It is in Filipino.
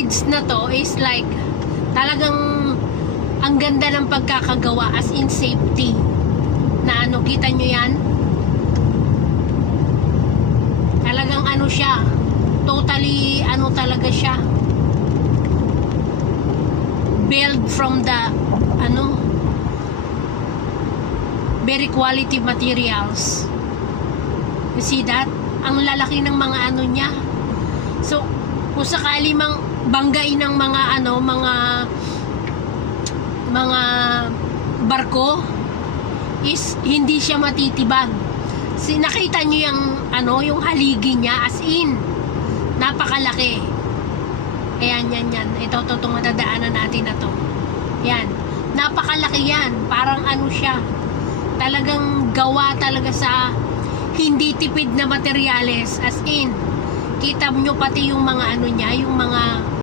bridge na to is like talagang ang ganda ng pagkakagawa, as in safety na ano, kita nyo yan, talagang ano siya, totally ano talaga siya, built from the ano, very quality materials. You see that? Ang lalaki ng mga ano niya. So kung sakali mang banggain ng mga ano, mga barko, is hindi siya matitibag. Nakita nyo yung ano, yung haligi niya, as in napakalaki. Ayan, yan. Ito, itong madadaanan natin na to. Yan, napakalaki yan. Parang ano siya, talagang gawa talaga sa hindi tipid na materyales, as in kita nyo pati yung mga ano niya, yung mga